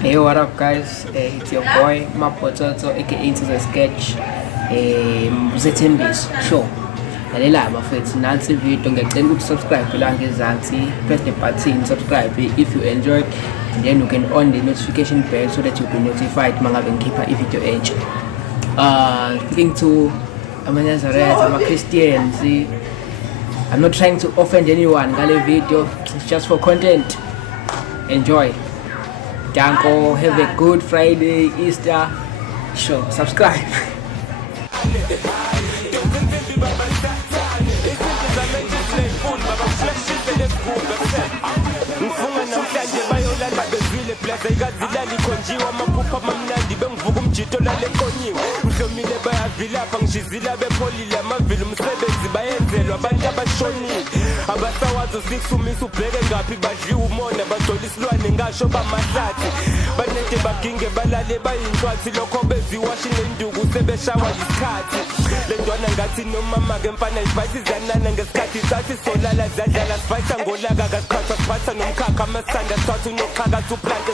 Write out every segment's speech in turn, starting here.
Hey, what up, guys? It's your boy Mapototo, aka Into the Sketch. Zethembis show. Lalela bafethu nansi video ngicela ukuthi subscribe la ngezansi, press the button subscribe if you enjoyed, and then you can on the notification bell so that you'll be notified mangabe ngikhipha ivideo entsha. Speaking to Nazareth, I'm a Christian. See, I'm not trying to offend anyone. Gale video, it's just for content. Enjoy. Danko, have a good Friday, Easter. Sure, subscribe. Zilali konjiwa maphupha mamnandi bengivuka umjito lalekonyiwe mhlomile bayavilapha ngishizila bepholile amavili umsebenzi bayenzelwa abantu abashonile abasawazi sikusumisa ubheke ngaphi badliwa umona bagcola isilwane ngasho bamahlathi banede baginge balale bayinhlwathi lokho beziwashi nenduku sebeshawa yisikhathi lentwana ngathi nomama-ke mfana ifayithi zanana ngesikhathi sathi solala zadlala sifayitha ngolaka kasikhathi siphatha nomkhakha amasanda sithatha unoqhakathi uplante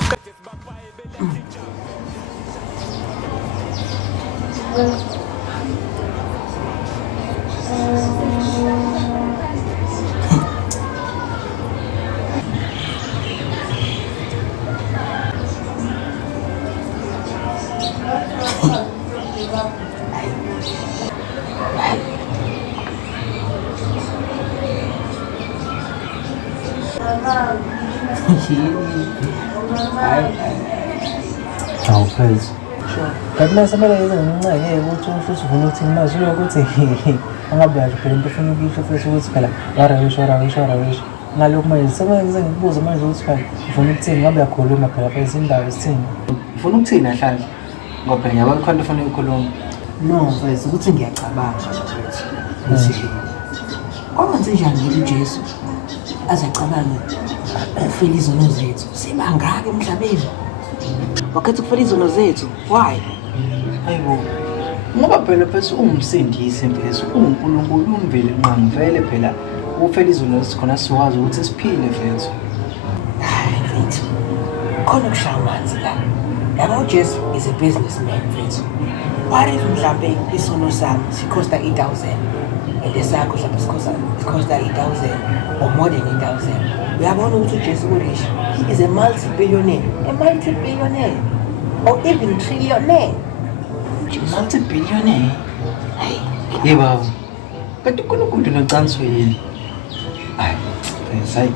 Phase. Sure. But nasemele ngincane ukuthi ufuthi ufuna ukuthi ngimazi ukuthi angabe yazi phela into ufuna ukisho futhi ukuthi phela warawish ngalokho manje sebenze ngikubuza manje ukuthi phela ufuna ukuthini ngabe yakhuluma phela phela indaba isithini ufuna ukuthini nahlanje ngoba phela yabona khona ufuna ukukhuluma no phase ukuthi ngiyacabanga ukuthi kwenze njani ukuthi Jesu azacabanga ukufela izono zethu sibangaka emhlabeni wakhetha ukufela izono zethu why hayibo ngoba phela phela ungumsindisi mfethu uNkulunkulu umveli nqamvele phela ufela izono sikhona siwazi ukuthi siphile mfethu hayi mfethu khona kushamanzi la yabo Jesu is a businessman mfethu what if mhlambe isono sami sikhosta 8,000 and esakho mhlambe sikhosta 8,000 or more than 8,000 uyabona ukuthi uJesu urish he is a multi-billionaire or even trillionaire multi-billionaire hey yebo but uNkulunkulu nocansi yini hayi sayi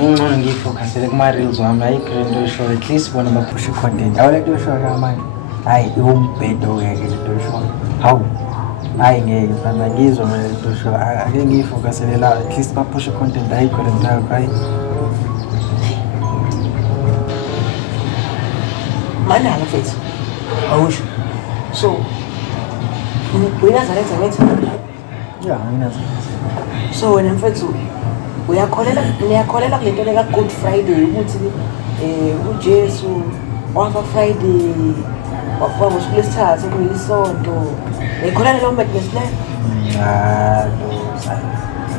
ngicela ngifocusele kuma reels wami hayi grand show at least bona baphusha content awule to show kamanje hayi umbhedo yeke to show how hayi ngeke mfana ngizwe mina to show ake ngifocusele la at least baphusha content hayi content yakho hayi mana ngafethu awusho so uyazaletha wethu yeah nginazaletha so wena mfethu uyakholela kulento leka Good Friday ukuthi uJesu wafa Friday wafa ngoSolesithathu kuyiSonto ekholela lo madness le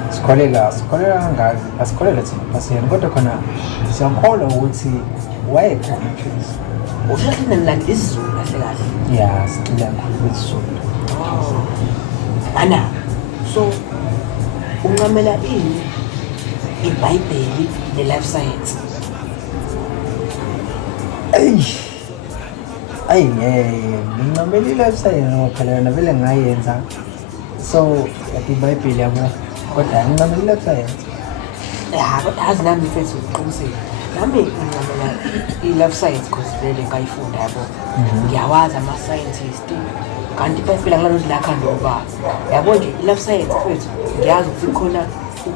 sikholela kangazi asikholela thina pasiyena kodwa khona siyakholwa ukuthi wayekhona uJesu uhlala nalandi isizulu kahle kahle yeah sicela kakhulu isizulu ana so ungamela ini iBhayibheli ne-life science ngingamela i-life science ngoba phela yona vele ngayenza so yathi iBhayibheli yabo kodwa ngingamela i-life science ya kodwa azi nami mfethu uqinisile nami ngingamela i-life science because vele ngayifunda yabo ngiyawazi ama-scientist kanti phela ngalo lakha ndoba yabo nje i-life science mfethu ngiyazi ukuthi khona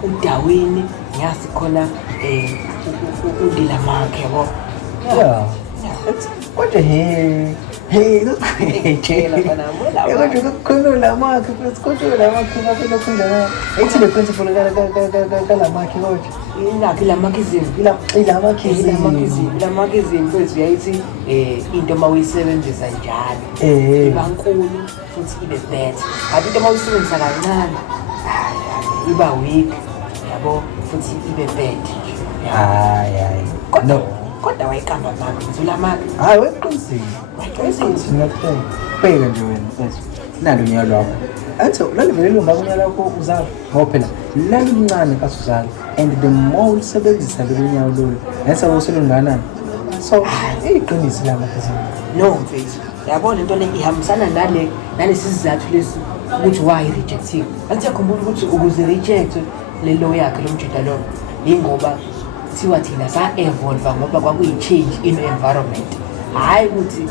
uDawini ngiyazi khona uDilamark yabo yeah kodwa tshela bana mola kodwa kukhulula makhe kukhulula makhe ngapha lokho ethi le principle la makhe kodwa inakho la makhe izimu futhi uyayithi into mawuyisebenzisa njalo iba nkulu futhi ibe better kanti into mawuyisebenzisa kancane iba weak yabo futhi ibe bad hayi no kodwa wayekamba maphi ngizula maphi Hayi weqinisile. Weqinisile ngakuphela. Bheka nje wena mfethu. Nalo unyaka lwakho. Athi lalivele lomba kunyaka lakho uzalo. Ngoba phela lalumncane kasuzalo and the more ulisebenzisa lelo nyawo lolu. Ngase uselunganani. So iqinisi la mfethu. no mfethu yabona into le ihambisana nalesi sizathu lesi ukuthi why rejecting athi yakhumbula ukuthi ukuze reject le law yakhe lomjida lo ingoba kuthiwa thina sa evolve ngoba kwakuyi change in environment hayi ukuthi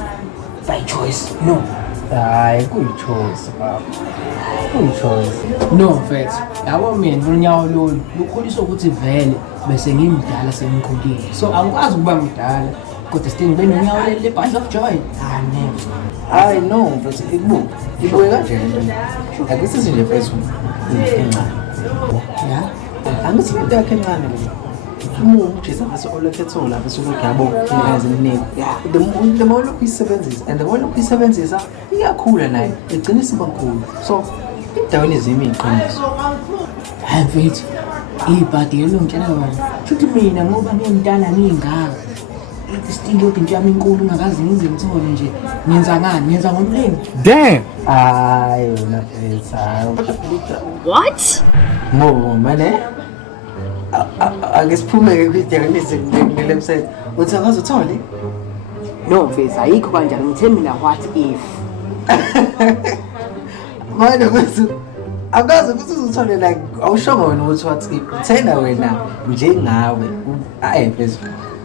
by choice no Hayi kuyi-choice baba. Kuyi-choice. no mfethu yabo mina unyawo lolu lukhuliswa ukuthi vele bese ngimdala sengikhulile so angikwazi ukuba mdala kodwa still ngibe nonyawo le bunch of joy never Hayi no mfethu ibuye kanje lento. Akisizi nje mfethu. Incane. yeah Angithi into yakhe encane le. Uma ujisa bese olokhetho la bese ulokhu yabo izinto eziningi. The more lokhu isebenzisa and the more lokhu isebenzisa iyakhula naye. Igcina isibankulu. So indaweni ezimi iqiniso. hayi mfethu ibhadi elongitshela wena futhi mina ngoba ngiyimdala ngingaka still yodwa into yami inkulu ngakazi ngize ngithole nje ngenza ngani ngenza ngomlingo Damn. Hayi wena mfethu. What? Ngoba manje angisiphume-ke kwidiyagonisi ngile msebenzi uthi akazothole no mfethu ayikho kanjalo ngithe mina what if manje kwethu akaze ukuthi uzothole like awushongo wena ukuthi wathi thena wena njengawe hayi mfethu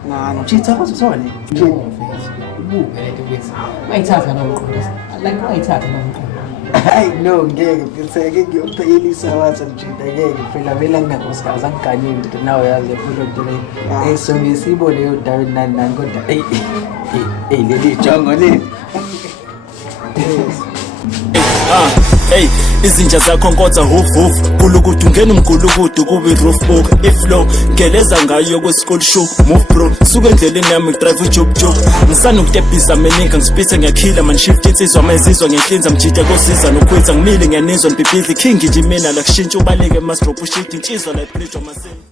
ngani uchithi akazothole no mfethu ibuke lento mfethu mayithatha nomqondo like mayithatha nomqondo hayi no ngeke mfethu ngeke ngiyophelisa wathi njita ngeke phela vela nginankosikazi angiganyile into nawe yazi yaphula into le so ngisibone yo daweni nani kodwa leli jongo leli Hey, izinja zakho nkotha huf kulukudu ngena umgulukudu kubi roof book iflow geleza ngayo kwe school show move bro suka endleleni yami drive ujob ngisana ukutebhisa meninga ngisipithe ngiyakhila man shift insizwa mayizizwa ngehlinza mjida kosiza nokwitha ngimile ngiyanizwa nibhibizi king nje mina la kushintsha ubaleke mas drop shit insizwa la bridge masini